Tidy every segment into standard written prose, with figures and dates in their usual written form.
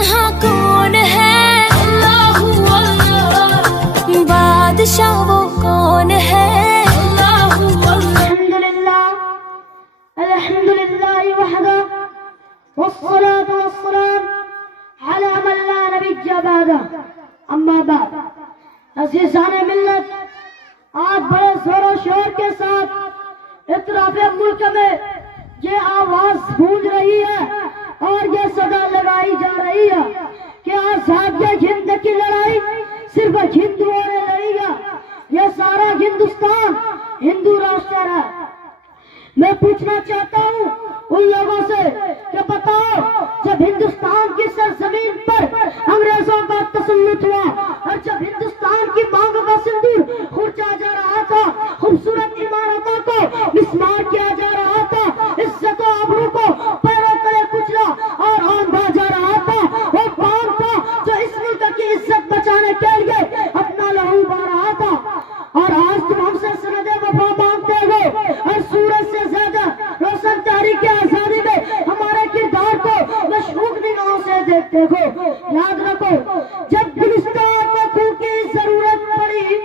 तन्हा कौन है, अल्लाहू अल्लाह, बादशाह वो कौन है, अल्लाहू अल्लाह। अल्हम्दुलिल्लाह वहदा वस्सलातु वस्सलाम अला मन ला नबिय्य बअदा, अम्मा बाद। अज़ीज़ाने मिल्लत, आज बड़े जोरों शोर के साथ इतराफ़े मुल्क में ये आवाज गूंज रही है और ये सदा लगाई जा रही है कि आजादी हिंद की लड़ाई सिर्फ हिंदुओं ने लड़ी है, ये सारा हिंदुस्तान हिंदू राष्ट्र है। मैं पूछना चाहता हूँ उन लोगों से कि बताओ, जब हिंदुस्तान की सरजमीन पर अंग्रेजों का तसल्लुत हुआ और जब हिंदुस्तान की मांग का सिंदूर खुर्चा जा रहा था, खूबसूरत इमारतों को मिस्मार किया जा रहा था, इज्जत और आबरू को पैरों तले कुचला और आंधा जा रहा था, वो कौन था जो इस मुल्क की इज्जत बचाने के लिए अपना लहू बहा रहा था? और आज तुम हमसे सनदे वफा मांगते हो और सूरज से ज्यादा रोशन तहरीक आजादी में हमारे किरदार को मशकूक निगाहों से देखते हो। याद रखो, जब गुलिस्तान को खून की जरूरत पड़ी,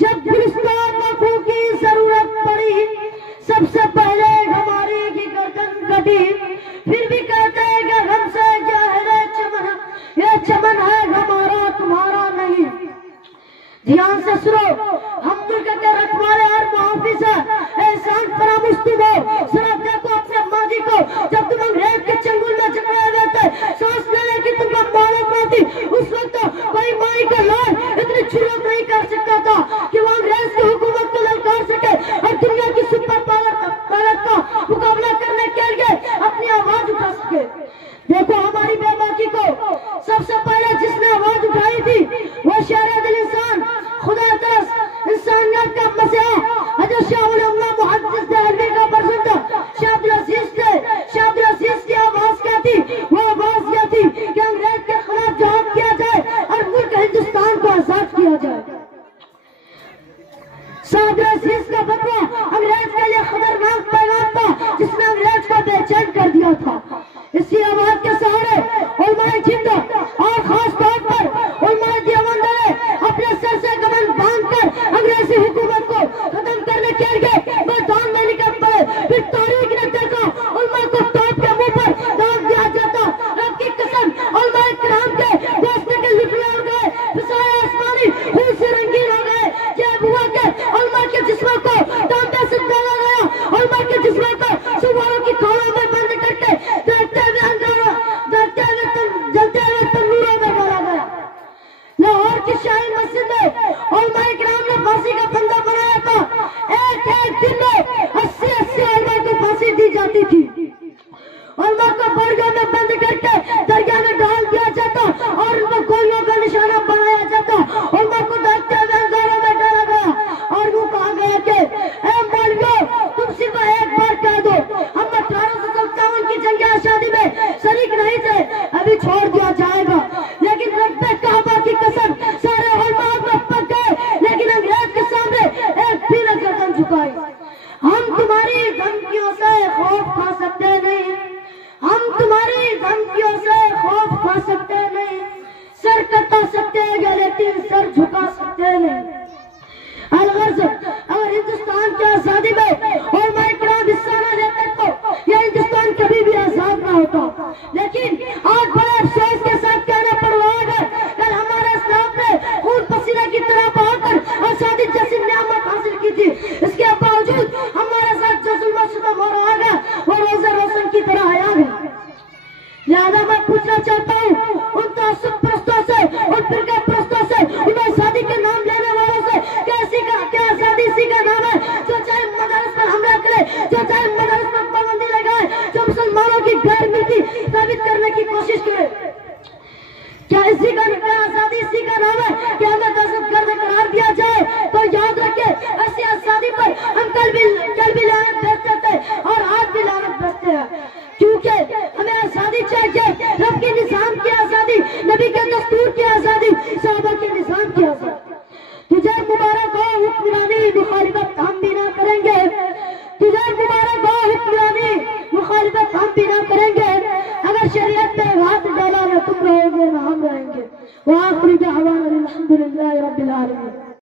जब गुलिस्तान को खून की जरूरत पड़ी, सबसे पहले हमारी ही गर्दन कटी, फिर भी कहते हैं कि हमसे क्या है चमन, ये चमन है हमारा तुम्हारा नहीं। ध्यान से सुनो, हम मुल्क के रखवाले और मुहाफिज हैं, एहसान फरामोश तुम हो। जरा देखो अपने माजी को, जब तुम अंग्रेज के चंगुल में जकड़े हुए थे, सांस लेने की तुमको मालूम नहीं थी, उस वक्त कोई माई का लाल इतनी जुर्रत नहीं कर सकता था कि वो अंग्रेज की हुकूमत को ललकार सके और दुनिया की सुपर पावर का मुकाबला करने के लिए अपनी आवाज उठा सके। देखो हमारी बेबाकी को सबसे पहले जिसने आवाज उठाई थी वो शेर दिल इंसान, खुदा तरस इंसानियत का मसीहा हज़रत शाह वली अल्लाह मुहद्दिस देहलवी का बरसंदा शाह अब्दुल अजीज थे। शाह अब्दुल अजीज की आवाज क्या थी? वो आवाज यह थी कि अंग्रेज के खिलाफ जहाद किया जाए और मुल्क हिंदुस्तान को आजाद किया जाए। शाह अब्दुल अजीज का फतवा अंग्रेज के लिए खतरनाक पैगाम था जिसने अंग्रेज को बेचैन कर दिया था। इसी आवाज के सहारे उलमाए हिंद और खास तौर पर उलमाए देवबंद ने अपने सर से कमर बांधकर अंग्रेजी हुकूमत को खत्म करने के लिए मैदान में निकल पड़े। फिर तारीख ने देखा उलमा को तोप के मुंह पर दाग दिया जाता। रब की कसम, उलमाए किराम के गोश्त के लुटने हो गए, फिसाए आसमानी खून से रंगीन हो गए। ये हुआ के उलमा के जिस्मों को तांबे से डाला गया, उलमा के जिस्मों को सुवारों की खालों में बंद करके जलते हुए तंदूरों में डाला गया। लाहौर की शाही मस्जिद में उलमाए किराम ने फांसी का फंदा बनाया था। एक एक दिन में 80 उलमा को फांसी दी जाती थी। उलमा को बरगों में बंद करके दरिया में डाल दिया जाता और उनको गोलियों का निशाना बनाया जाता। उलमा को डालते हुए अंगारों में डाला गया और वो कहा गया कि ए मौलवियों, तुम सिर्फ एक बार कह दो, हम 1857 की जंग आजादी में शरीक नहीं थे, अभी छोड़ दिया जाएगा। लेकिन रब्बे काबा की कसम, सारे उलमा पक गए, लेकिन अंग्रेज के सामने एक भी न गर्दन झुकाई। हम तुम्हारी धमकियों से खौफ खा सकते नहीं, हम तुम्हारी धमकियों से खौफ खा सकते नहीं, सर कटा सकते हैं लेकिन सर झुका सकते नहीं। अलगर्ज अगर हिंदुस्तान की आजादी में उलमाए किराम हिस्सा न लेते तो यह हिंदुस्तान कभी भी आजाद न होता। लेकिन आज बड़े अफसोस के साथ कहना पड़ रहा है, कल हमारे इस्लाम ने खून पसीने की तरह बहाकर आजादी जैसी नियामत हासिल की थी, इसके बावजूद हमारे साथ जो जुल्म सितम हो रहा है वो रोज़े रोशन की तरह आया है। लिहाजा मैं पूछना चाहता हूँ उन तासुब परस्तों से, उन फिरका परस्तों से, उन आजादी के नाम लेने वालों से, क्या आजादी इसी का नाम है जो चाहे मदरस पर हमला करे, जो चाहे मदरस पर पाबंदी लगाए, जो मुसलमानों की गैर मिलती साबित करने की कोशिश करे? क्या इसी का आजादी इसी का नाम है कि हमें दहशतगर्द करार दिया जाए? तो याद रखे, ऐसी आजादी पर हम कल भी लानत भेजते थे और आज भी लानत भेजते हैं, क्योंकि हमें आजादी चाहिए, रब के निजाम की आजादी, नबी के दस्तूर की आजादी, साहबा के निजाम की आजादी। तुझे मुबारक हो हुक्मरानी, मुखालिफत हम भी ना करेंगे। तुझे मुबारक हो हुक्मरानी, मुखालिफत हम भी ना करेंगे। अगर शरीयत पे हाथ डाला ना तुम रहो व आखिर दअवाना अल्हम्दुलिल्लाहि रब्बिल आलमीन।